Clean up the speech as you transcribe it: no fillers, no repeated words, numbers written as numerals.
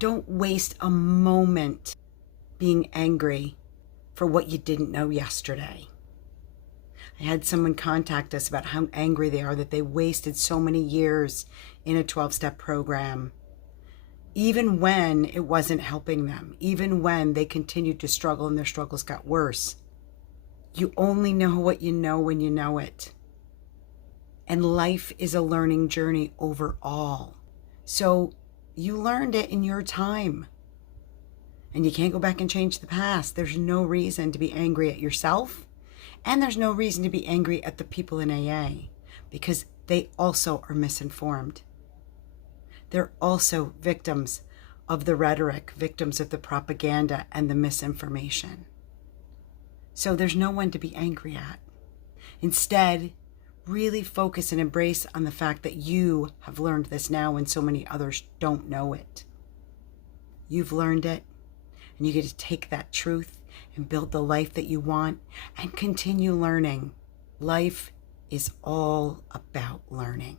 Don't waste a moment being angry for what you didn't know yesterday. I had someone contact us about how angry they are that they wasted so many years in a 12-step program, even when it wasn't helping them, even when they continued to struggle and their struggles got worse. You only know what you know when you know it. And life is a learning journey overall. So you learned it in your time. And you can't go back and change the past. There's no reason to be angry at yourself. And there's no reason to be angry at the people in AA, because they also are misinformed. They're also victims of the rhetoric, victims of the propaganda and the misinformation. So there's no one to be angry at. Instead, really focus and embrace on the fact that you have learned this now when so many others don't know it. You've learned it, and you get to take that truth and build the life that you want and continue learning. Life is all about learning.